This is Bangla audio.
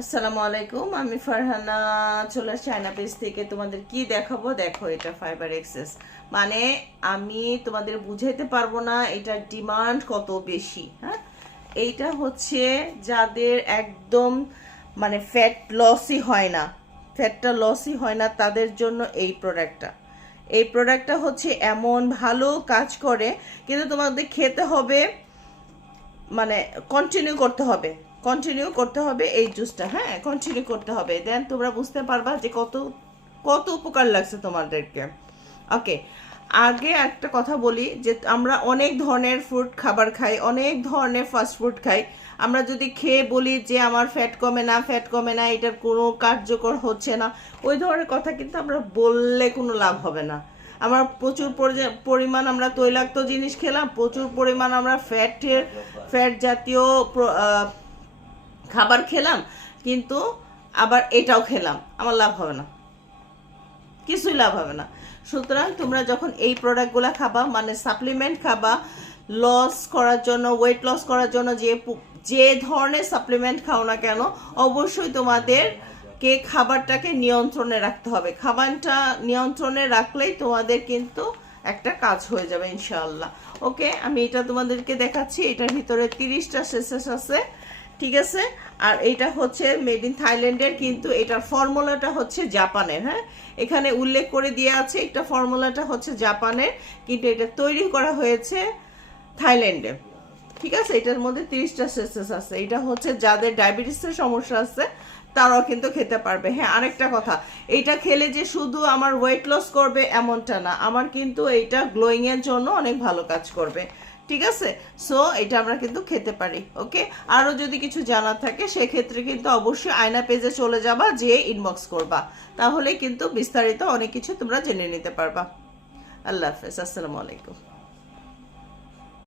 আসসালামু আলাইকুম, আমি ফারহানা চলে আসছি আয়না পেজ থেকে। তোমাদের কি দেখাবো দেখো, এটা ফাইবার এক্সেস। মানে আমি তোমাদের বুঝাইতে পারবো না এটার ডিমান্ড কত বেশি। হ্যাঁ, এইটা হচ্ছে যাদের একদম মানে ফ্যাট লসই হয় না, ফ্যাটটা লসই হয় না তাদের জন্য এই প্রোডাক্টটা হচ্ছে এমন ভালো কাজ করে, কিন্তু তোমাদের খেতে হবে, মানে কন্টিনিউ করতে হবে এই জুসটা। হ্যাঁ, কন্টিনিউ করতে হবে, দেন তোমরা বুঝতে পারবা যে কত কত উপকার লাগছে তোমাদেরকে। ওকে, আগে একটা কথা বলি যে আমরা অনেক ধরনের ফুড খাবার খাই, অনেক ধরনের ফাস্ট ফুড খাই। আমরা যদি খেয়ে বলি যে আমার ফ্যাট কমে না, এটার কোনো কার্যকর হচ্ছে না, ওই ধরনের কথা কিন্তু আমরা বললে কোনো লাভ হবে না। আমরা প্রচুর পরিমাণ আমরা তৈলাক্ত জিনিস খেলাম, প্রচুর পরিমাণ আমরা ফ্যাট জাতীয় খাবার খেলাম, কিন্তু আবার এটাও খেলাম, আমার লাভ হবে না, কিছুই লাভ হবে না। সুতরাং তোমরা যখন এই প্রোডাক্টগুলো খাবা, মানে সাপ্লিমেন্ট খাবা লস করার জন্য, ওয়েট লস করার জন্য, যে ধরনের সাপ্লিমেন্ট খাও না কেন, অবশ্যই তোমাদেরকে খাবারটাকে নিয়ন্ত্রণে রাখতে হবে। খাবারটা নিয়ন্ত্রণে রাখলেই তোমাদের কিন্তু একটা কাজ হয়ে যাবে ইনশাআল্লাহ। ওকে, আমি এটা তোমাদেরকে দেখাচ্ছি। এটার ভিতরে 30টা সেসেস আছে, ঠিক আছে। আর এটা হচ্ছে মেড ইন থাইল্যান্ডের, কিন্তু এটার ফর্মুলাটা হচ্ছে জাপানের। হ্যাঁ, এখানে উল্লেখ করে দিয়ে আছে এটা ফর্মুলাটা হচ্ছে জাপানের, কিন্তু এটা তৈরি করা হয়েছে থাইল্যান্ডে। ঠিক আছে, এটার মধ্যে 30টা সেসেস আছে। এটা হচ্ছে যাদের ডায়াবেটিসের সমস্যা আছে তারাও কিন্তু খেতে পারবে। হ্যাঁ, আরেকটা কথা, এইটা খেলে যে শুধু আমার ওয়েট লস করবে এমনটা না, আমার কিন্তু এইটা গ্লোয়িং এর জন্য অনেক ভালো কাজ করবে। ঠিক আছে, সো এটা আমরা কিন্তু খেতে পারি। ওকে, আরও যদি কিছু জানার থাকে সেক্ষেত্রে কিন্তু অবশ্যই আয়না পেজে চলে যাবা, যে ইনবক্স করবা, তাহলে কিন্তু বিস্তারিত অনেক কিছু তোমরা জেনে নিতে পারবা। আল্লাহ হাফেজ, আসসালামু আলাইকুম।